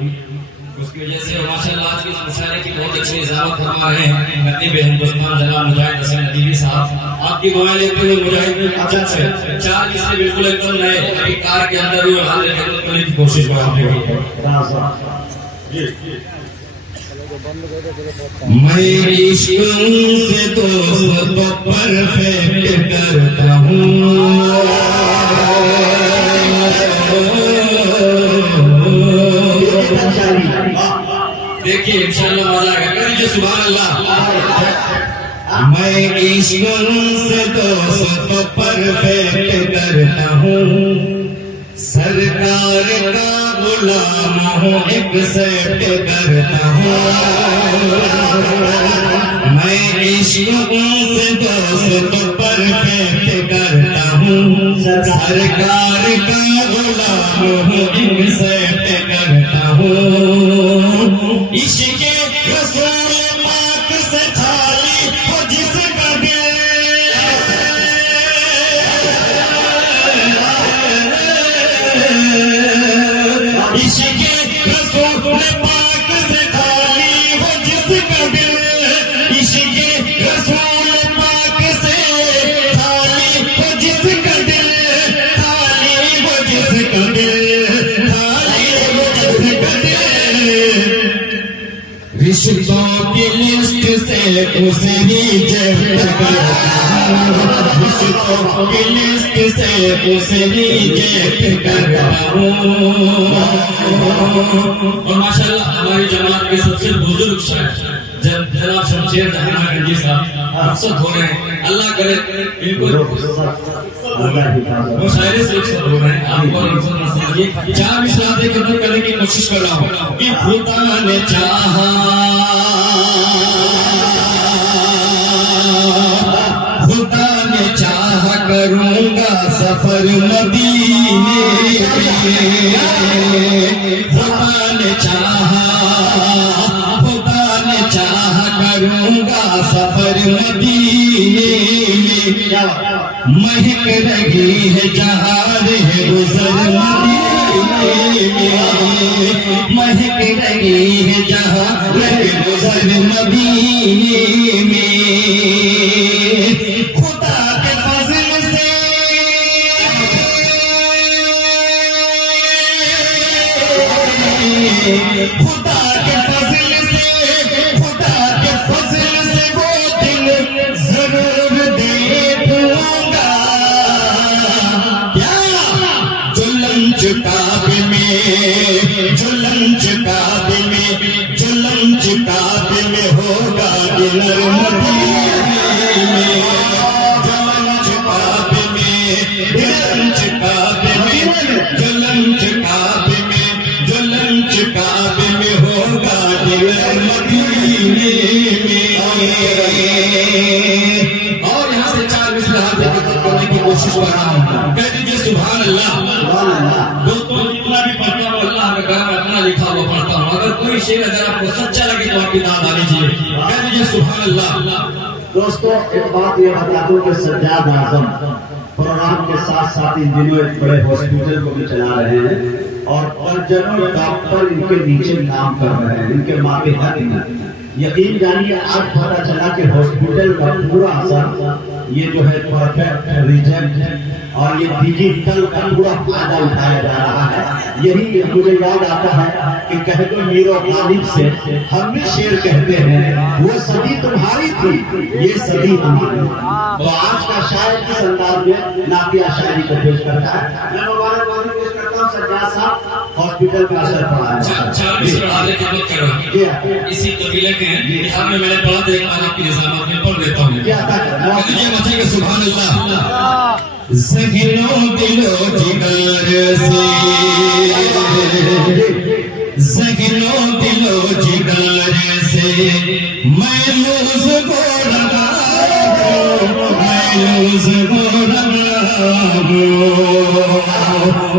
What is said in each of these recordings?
उसकी वजह से माशाअल्लाह आज की मुशायरे की बहुत अच्छी इजाफत फरमा रहे हैं नदीब हिंदुस्तान जनाब मुजाहिद हसन नदीवी साहब। आपकी दुआएं लेते हुए मुजाहिद अच्छा से 4 किस्से बिल्कुल एकदम नए अभी कार के अंदर हुए हाजिर खिदमत करने की कोशिश कर रहे हैं। मैं इश्क से दोस्तों परफेक्ट करता हूँ, देखिए इंशाअल्लाह मजा आएगा। कर दीजिए सुभान अल्लाह। मैं इश्क से दोस्तों परफेक्ट करता हूँ, सरकार का गुलाम हूँ एक्सेप्ट करता हूँ। मैं इश्क से दोस्तों परफेक्ट करता हूँ, सरकार का गुलाम हूँ एक्सेप्ट करता हूँ। इश्क रसूल पाक से खाली हो जिसका दिल, इश्क रसूल पाक से खाली हो जिसका दिल, इश्क रसूल पाक से खाली हो जिसका दिल, खाली हो जिसका दिल, खाली हो जिसका दिल। रिश्तों की लिस्ट से उसे रिजेक्ट करता हूँ, रिश्तों की लिस्ट से उसे रिजेक्ट करता हूँ। और माशाअल्लाह हमारी जमात के सबसे बुजुर्ग शायर जनाब शमशेर जहां जी साहब रुखसत हो रहे हैं। अल्लाह करे इनको वो शायरी से रुखसत हो रहे हैं, आपको रुखसत नसीब कीजिए। 4 मिसरात खत्म करने की कोशिश कर रहा हूँ कि खुदा ने चाहा, खुदा ने चाहा करूँगा सफर मदीने, खुदा ने चाहा, खुदा ने चाहा करूँगा सफर मदीने में। महक रही है जहार है गुजर मदीने में, महक रही है जहार है गुजर मदीने में। खुदा के फजल से, खुदा के फजल से, खुदा के फजल से वो दिन जरूर देखूंगा। क्या जो लंच काबे में, जो लंच काबे में, जो लंच काबे में होगा डिनर मदीने में, जो लंच काबे में, लंच काबे में, जो लंच काबे में, जो लंच काबे में होगा डिनर मदीने में। और यहाँ से 4 मिसरात करने की कोशिश कर रहा हूँ। कह दीजिए सुभान अल्लाह। दोस्तों जितना भी पढ़ता हूँ अल्लाह का काम अपना लिखा हुआ पढ़ता हूँ। अगर कोई शेर अगर आपको सच्चा लगे तो आपकी दाद आ लीजिए। कह दीजिए सुभान अल्लाह। दोस्तों एक बात ये बता दूं कि सज्जाद आजम प्रोग्राम के साथ साथ इन दिनों एक बड़े हॉस्पिटल को भी चला रहे हैं और दर्जनों डॉक्टर इनके नीचे काम कर रहे हैं, इनके मातहत में। यकीन जानिए आज पता चला कि हॉस्पिटल का पूरा असर ये जो है परफेक्ट रिजल्ट और ये डिजिटल का पूरा फायदा उठाया जा रहा है। यही मुझे याद आता है कि कह दो मीरो गालिब से हम भी शेर कहते हैं, वो सदी तुम्हारी थी ये सदी हमारी। तो आज का शायर किस अंदाज में नातिया शायरी को पेश करता है। मैं मुबारकबादी पेश करता हूँ सज्जाद साहब, हॉस्पिटल का असर पड़ा है। इसी कबीले के बिहार में मैंने पढ़ा था, एक मालिक की निजामत में पढ़ देता हूँ। सुभान अल्लाह। ज़हनों दिलो जिगर से, ज़हनों दिलो जिगर से मैं लूज़ को लगा, मैं लूज़ को लगा।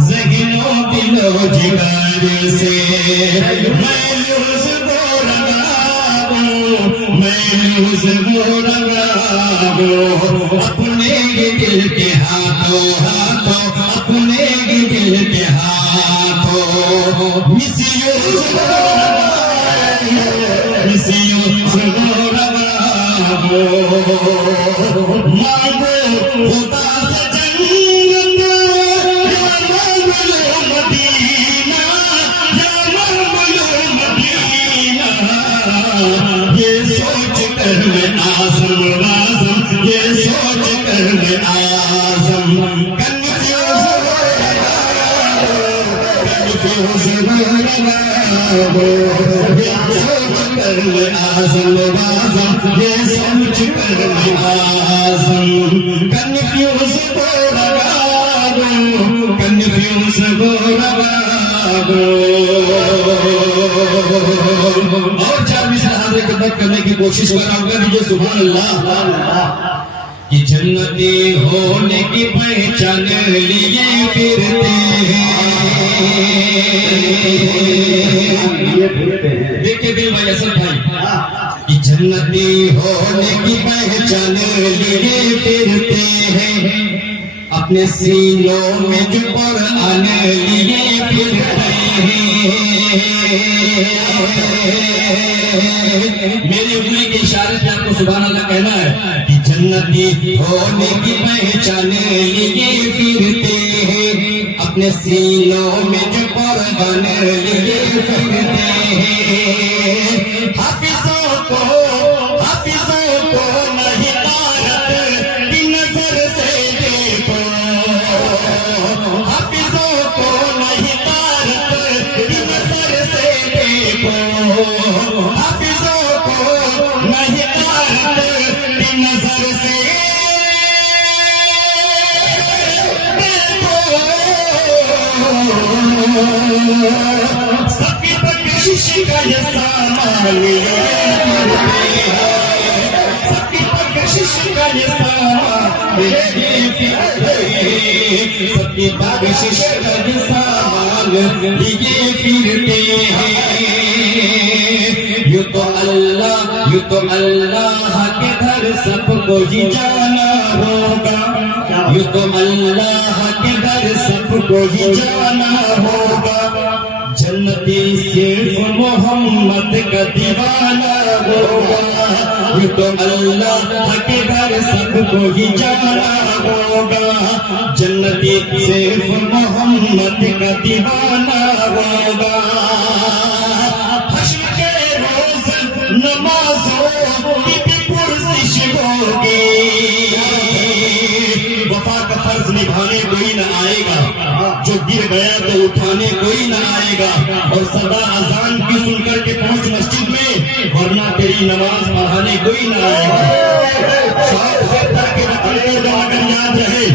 ज़हनों दिलो जिगर से मैं लूज़ को लगा, मैं लूज़ को लगा। अपने दिल के हाथों हाथों, अपने दिल के हाथों ये सोच कर मैं आज़म वाज़म, ये सोच कर मैं आज़म कंफ्यूज हो, ये सोच कर मैं आज़म वाज़म, ये सोच कर मैं आज़म कंफ्यूज हो रहा हूँ, कंफ्यूज हो रहा हूँ। और 4 मिसरा हाज़िर खिदमत करने की कोशिश कर रहा हूँ। दीजिए सुभान अल्लाह। कि जन्नती होने की पहचान लिए फिरते हैं। देखिए दिल भाई असद भाई, कि जन्नती होने की पहचान लिए फिरते हैं, अपने सीनों में जो कुरान लिए फिरते हैं। मेरी उंगली के इशारे पे आपको सुभान अल्लाह कहना है कि जन्नती होने की पहचान लिए फिरते हैं, अपने सीनों में जो कुरान लिए फिरते हैं। हाफिजों को नहीं तारत की नजर से देखो, हाफिजों को नहीं तारत की नजर से देखो, हाफिजों को नहीं तारत की नजर से देखो। सबकी बख्शिश का ये सामान लिए फिरते हैं, सबकी बख्शिश का ये सामान लिए फिरते हैं, सबकी बख्शिश का ये सामान लिए फिरते हैं। यूं तो अल्लाह के घर सबको ही जाना होगा, यूं तो अल्लाह के घर सबको ही जाना होगा, जन्नती सिर्फ मोहम्मद का दीवाना होगा, यूं तो अल्लाह के घर सबको ही जाना होगा, जन्नती सिर्फ मोहम्मद का दीवाना होगा। हश्र के रोज नमाजों की भी पुरसिश होगी, वफा का फर्ज निभाने कोई न आएगा, जो गिर गया तो उठाने कोई न आएगा, और सदा अजान की सुनकर के पहुंच मस्जिद में, वरना तेरी नमाज पढ़ाने कोई न आएगा। शौक से तर्क वतन कर दो मगर याद रहे,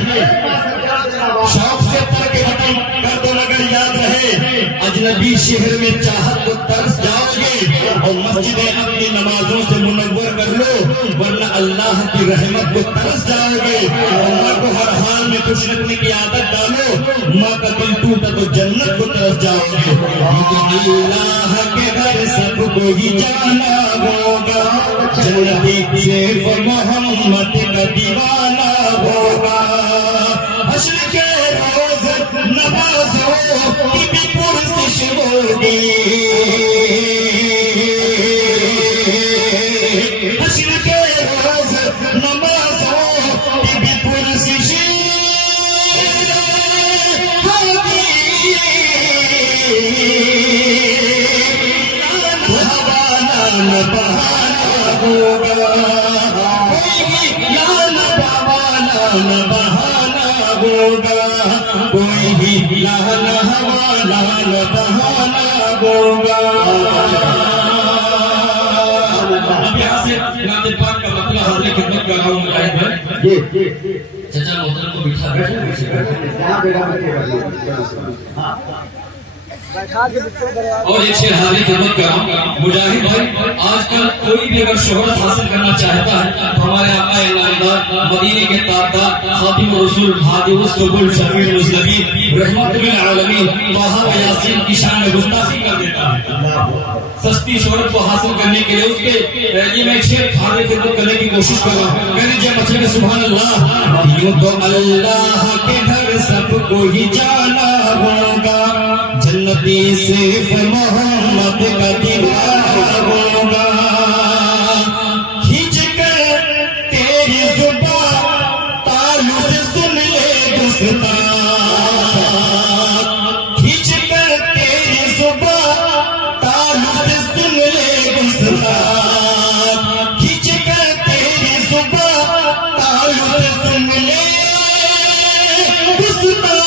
शौक से तर्क वतन कर दो मगर याद रहे, अजनबी शहर में चाहत को तरस जाओगे, और मस्जिदें अपनी नमाजों से मुनव्वर कर लो, वरना अल्लाह की रहमत को तरस जाओगे। अल्लाह को हर हाल में खुश रखने की आदत डालो, माँ का दिल टूटा तो जन्नत को तरस जाओगे। अल्लाह के घर सबको ही जाना होगा, जन्नती सिर्फ मोहम्मद का दीवाना होगा। हश्र के रोज नमाजों की भी पुरसिश होगी, हश्र के रोज नमाजों की भी पुरसिश होगी। बहाना न बहाना होगा, न बहाना होगा, कोई भी लाना हवाला न बहाना होगा। अब यहाँ से नाते पाक का मतलब हाज़िर खिदमत कर रहा हूँ मुजाहिद भाई। चाचा मोहतरम को बिठा बैठे और एक शेर हाज़िर खिदमत कर रहा हूँ मुजाहिद भाई। आजकल कोई भी अगर शोहरत हासिल करना चाहता है तो हमारे आका नामदार मदीने के ताबदार खातिम रसूल हादी सुबुल शफीउल मुज़नबीन रहमतुल लिल आलमीन तहा व यासीन की शान में गुस्ताखी कर देता है। सस्ती शोहरत को हासिल करने के लिए उसके ये मैं एक शेर हाज़िर खिदमत करने की कोशिश कर रहा हूँ। कह दीजिए मचले में सुभान अल्लाह। यूं तो अल्लाह के घर सबको ही जाना होगा, जन्नती सिर्फ मोहम्मद का दीवाना होगा। खींच कर तेरी जुबान तालु से सुन ले गुस्ताख, खींच कर तेरी जुबान तालु से सुन ले गुस्ताख, खींच कर तेरी जुबान तालु से सुन ले गुस्ताख।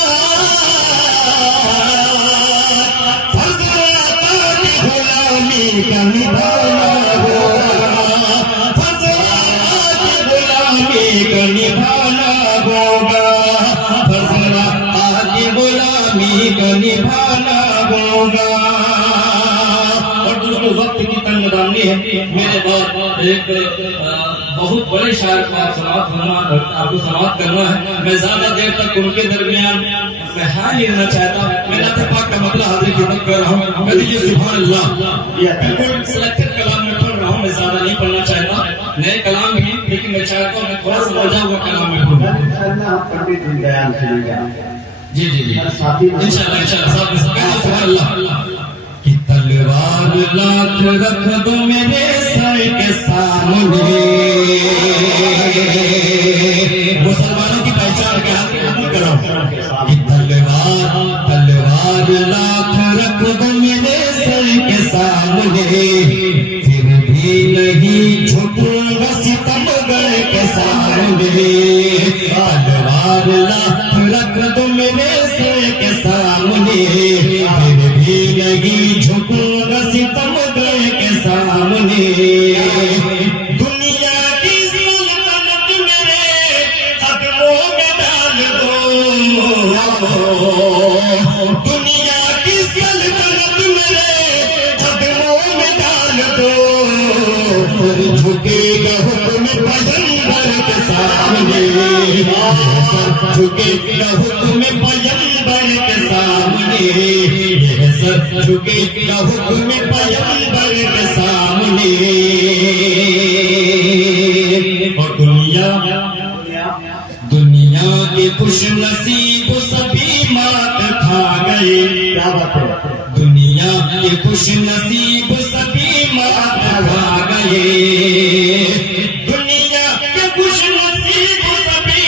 गुलामी का निभाना होगा, गुलामी का निभाना होगा, गुलामी का निभाना होगा। और दोस्तों वक्त की तंगदानी है, मेरे बाद एक बहुत बड़े शायर को आपको समाप्त करना है। मैं ज्यादा देर तक उनके दरमियान मैं हाल ही रहना चाहता। मैं नात पाक का मतलब हाजिर खिदमत कर रहा हूँ। कह दीजिए सुभान अल्लाह। बिल्कुल सिलेक्टेड कलाम में पढ़ रहा हूँ, मैं ज्यादा नहीं पढ़ना चाहता। नए कलाम ही, लेकिन मैं चाहता हूँ मैं थोड़ा सा मजा हुआ कलाम में पढ़ूँ। पंडित दीनदयाल सुनेगा। जी जी जी साथी इंशाल्लाह इंशाल्लाह। सुभान अल्लाह। कि तलवार लाख रख दो मेरे सर के सामने, मुसलमानों की पहचान क्या करो। कि तलवार लाख रख दो मेरे सर के सामने, फिर भी नहीं झुकूंगा सितमगर के सामने। तलवार लाख रख दो मेरे सर के सामने, फिर भी नहीं झुकूंगा सितमगर के सामने। दुनिया की सल्तनत मेरे कदमों में डाल दो, दुनिया की सल्तनत मेरे कदमों में डाल दो। फिर झुकेगा हुक्म पैगंबर के सामने, सर झुकेगा हुक्म पैगंबर के सामने, सर झुकेगा हुक्म पैगंबर के सामने। और दुनिया के खुश नसीब सभी मात खा गए। क्या बात है? दुनिया के खुश नसीब सभी मात खा गए। दुनिया के खुश नसीब सभी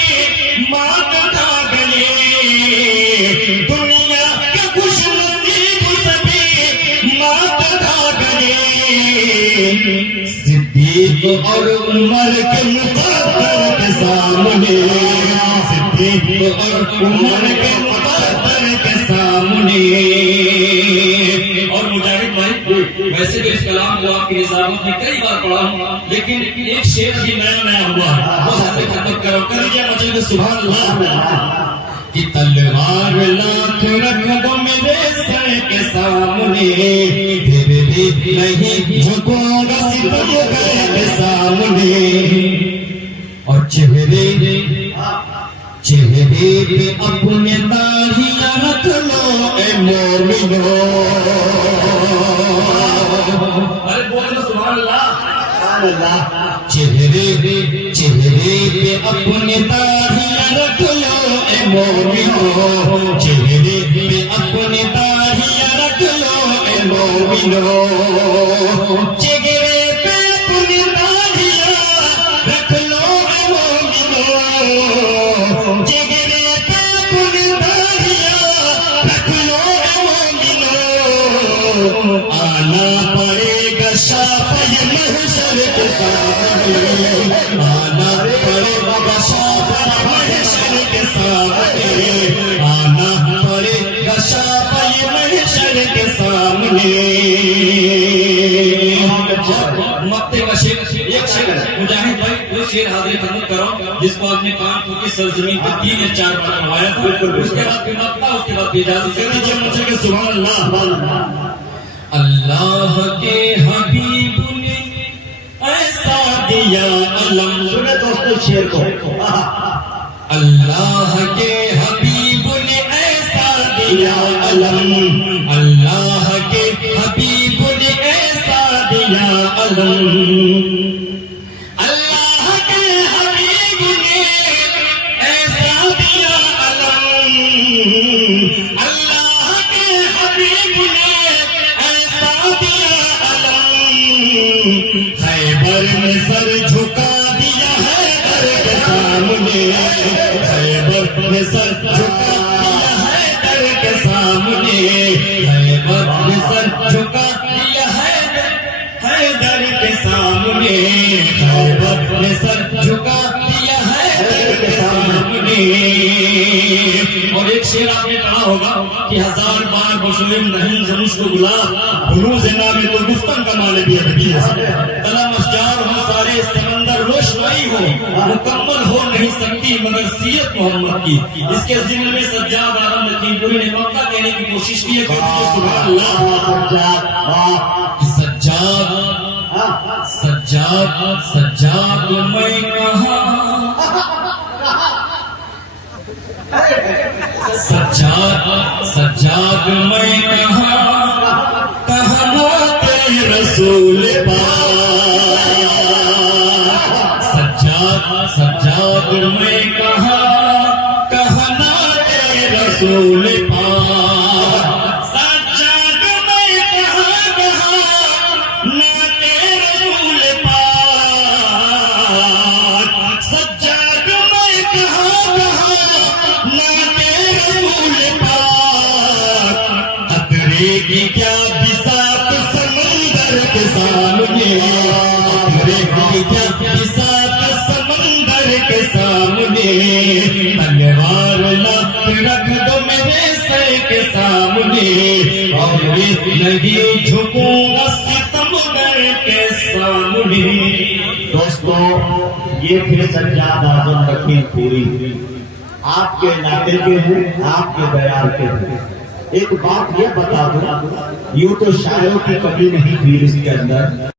मात खा गए। दुनिया के खुश नसीब सभी मात खा गए। सिद्दीक और उमर के मुकद्दर के सामने, सिद्दीक और उमर के मुकद्दर के सामने। और मुजाहिद भाई वैसे भी इस कलाम को आपकी निजामत में कई बार पढ़ा हूँ, लेकिन एक शेर भी नया नया हुआ है, वो हाथ खत्म करो कर दिया मचल सुभान अल्लाह। कि तलवार लाख रख दो मेरे सर के सामने, फिर भी नहीं झुकूंगा सितमगर के सामने। और चेहरे पे अपने दाढ़ियां रख लो ए मोमिनो। अरे बोलो सुभान अल्लाह। चेहरे पे अपने दाढ़ियां रख लो ए मोमिनो, चेहरे पे अपने दाढ़ियां रख लो ए मोमिनो। चेहरे पे अपने दाढ़ियां रख लो ए मोमिनो, चेहरे पे अपने दाढ़ियां रख लो ए मोमिनो। आना पड़ेगा शाफ़े महशर के सामने, आना पड़ेगा शाफ़े महशर के सामने, आना पड़ेगा शाफ़े महशर के सामने। मक्ते का शेर, एक शेर मुजाहिद भाई वो शेर हाजिर खत्म करो जिसको आपने कानपुर की सरजमीन पे 3 या 4 बार पढ़वाया। बिल्कुल उसके बाद फिर मक्ता, उसके बाद फिर इजाजत कर दीजिए मुझे कि सुभान अल्लाह। अल्लाह के हबीब ने ऐसा दिया अलम। सुने दोस्तों शेर को। अल्लाह के हबीब ने ऐसा दिया अलम, अल्लाह के हबीब ने ऐसा दिया अलम। अल्लाह के हबीब ने ऐसा दिया अलम, अल्लाह के हबीब खैबर में सर झुका दिया है दर के सामने, खैबर में सर झुका दिया है दर के सामने, खैबर में सर झुका दिया है दर के सामने, खैबर में सर झुका दिया है दर के सामने। और एक शेर आपने पढ़ा होगा कि 1000 बार बशोइम नहीं जमुश को गुलाब, बुरूज़ नाम तो गुफ्तन का माल भी अभी कलम अशजार हो सारे समंदर रोशनाई हो, मुकम्मल हो नहीं सकती मगर सीरत मोहम्मद की। इसके जिम्मे में सज्जाद आलम लखीमपुरी ने मक्का कहने की कोशिश की है, सुभान अल्लाह। सज्जाद सज्जाद सज्जाद मैं कहाँ, सज्जाद सज्जाद मैं कहाँ, कहना तेरे रसूल पाक, सज्जाद सज्जाद मैं कहाँ, कहना तेरे रसूल पाक, सज्जाद मैं कहाँ कहाँ ना तेरे रसूल पाक, सज्जाद मैं कहाँ कहाँ ना तेरे रसूल पाक, खतरे की क्या बिसात समंदर के सामने, खतरे की क्या बिसात समंदर के सामने, तलवार लाख रख दो मेरे सर के सामने, और ये नहीं झुकूंगा सितमगर के सामने। दोस्तों, ये थे सज्जाद आजम लखीमपुरी, आपके इलाके के हैं, आपके बयार के हैं। एक बात ये बता दूं, यूं तो शायरों की कमी नहीं थी इसके अंदर,